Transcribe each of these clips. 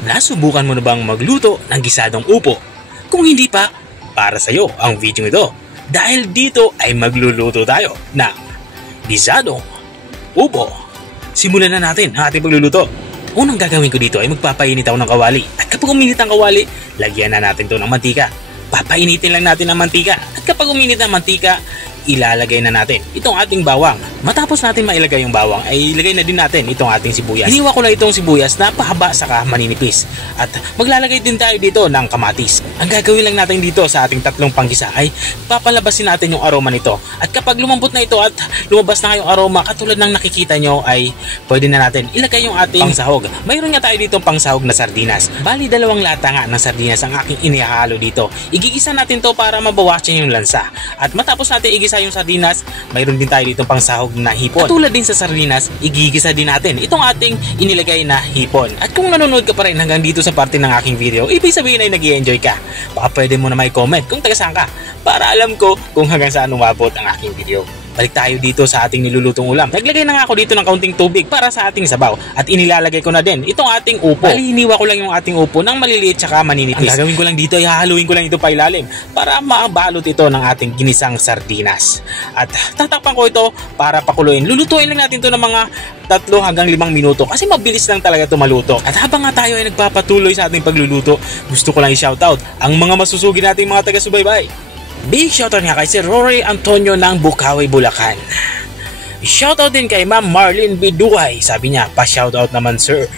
Nasubukan mo na bang magluto ng gisadong upo? Kung hindi pa, para sa'yo ang video ito. Dahil dito ay magluluto tayo ng gisadong upo. Simulan na natin ang ating pagluluto. Unang gagawin ko dito ay magpapainit ako ng kawali. At kapag uminit ang kawali, lagyan na natin ito ng mantika. Papainitin lang natin ang mantika. At kapag uminit ang mantika, ilalagay na natin itong ating bawang. Matapos natin mailagay yung bawang, ay ilagay na din natin itong ating sibuyas. Hiniwa ko lang itong sibuyas na pahaba saka maninipis. At maglalagay din tayo dito ng kamatis. Ang gagawin lang natin dito sa ating tatlong panggisa ay papalabasin natin yung aroma nito. At kapag lumambot na ito at lumabas na yung aroma, katulad ng nakikita nyo, ay pwede na natin ilagay yung ating pangsahog. Mayroon nga tayo dito pangsahog na sardinas. Bali, 2 lata nga ng sardinas ang aking inihalo dito. Igigisa natin to para mabawasan yung lansa. At matapos natin igisa yung sardinas, mayroon din tayo dito pangsahog na hipon. Katulad din sa sardinas, igigisa din natin itong ating inilagay na hipon. At kung nanonood ka pa rin hanggang dito sa parte ng aking video, ibig sabihin ay nag-i-enjoy ka. Baka pwede mo na may comment kung taga saan ka para alam ko kung hanggang saan umabot ang aking video. Balik tayo dito sa ating nilulutong ulam. Naglagay na nga ako dito ng kaunting tubig para sa ating sabaw. At inilalagay ko na din itong ating upo. Bali, hiniwa ko lang yung ating upo ng maliliit tsaka maninipis. Ang gagawin ko lang dito ay hahaluin ko lang ito pa ilalim para mabalot ito ng ating ginisang sardinas. At tatakpan ko ito para pakuluin. Lulutuin lang natin ito ng mga 3 hanggang 5 minuto kasi mabilis lang talaga ito maluto. At habang nga tayo ay nagpapatuloy sa ating pagluluto, gusto ko lang i-shoutout ang mga masusugi nating mga taga-subaybay. Big shoutout nga kay Sir Rory Antonio ng Bukawi, Bulacan. Shoutout din kay Ma'am Marlene Biduay. Sabi niya, pa-shoutout naman sir.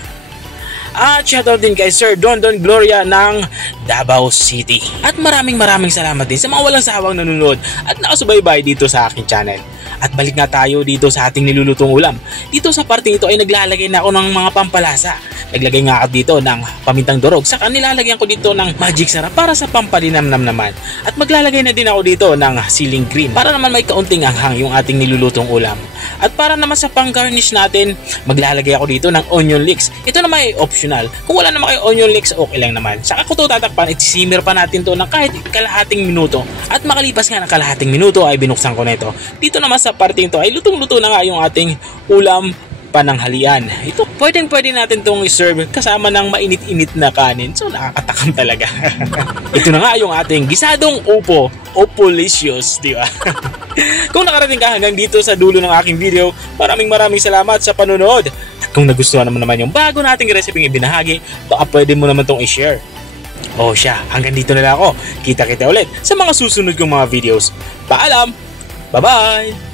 At shoutout din kay Sir Don Gloria ng Davao City. At maraming salamat din sa mga walang sawang nanonood at nakasubaybay dito sa aking channel. At balik nga tayo dito sa ating nilulutong ulam. Dito sa parte ito ay naglalagay na ako ng mga pampalasa. Naglagay nga ako dito ng pamintang durog. Saka nilalagyan ko dito ng magic sarap para sa pampalinamnam naman. At maglalagay na din ako dito ng ceiling green para naman may kaunting anghang yung ating nilulutong ulam. At para naman sa pang-garnish natin, maglalagay ako dito ng onion leeks. Ito naman ay optional. Kung wala naman kayo onion leeks, okay lang naman. Saka ko ito tatakpan, simmer pa natin to ng kahit kalahating minuto. At makalipas nga ng kalahating minuto ay binuksan ko na ito. Dito naman sa parte ito ay lutong-luto na nga yung ating ulam pananghalian. Ito, pwede natin itong i-serve kasama ng mainit-init na kanin. So, nakakatakam talaga. Ito na nga yung ating gisadong upo. Opolicious, di ba? Kung nakarating ka hanggang dito sa dulo ng aking video, maraming salamat sa panonood. At kung nagustuhan naman yung bago nating recipe ibinahagi, baka pwede mo naman itong i-share. O siya, hanggang dito na lang ako. Kita-kita ulit sa mga susunod kong mga videos. Paalam! Bye-bye!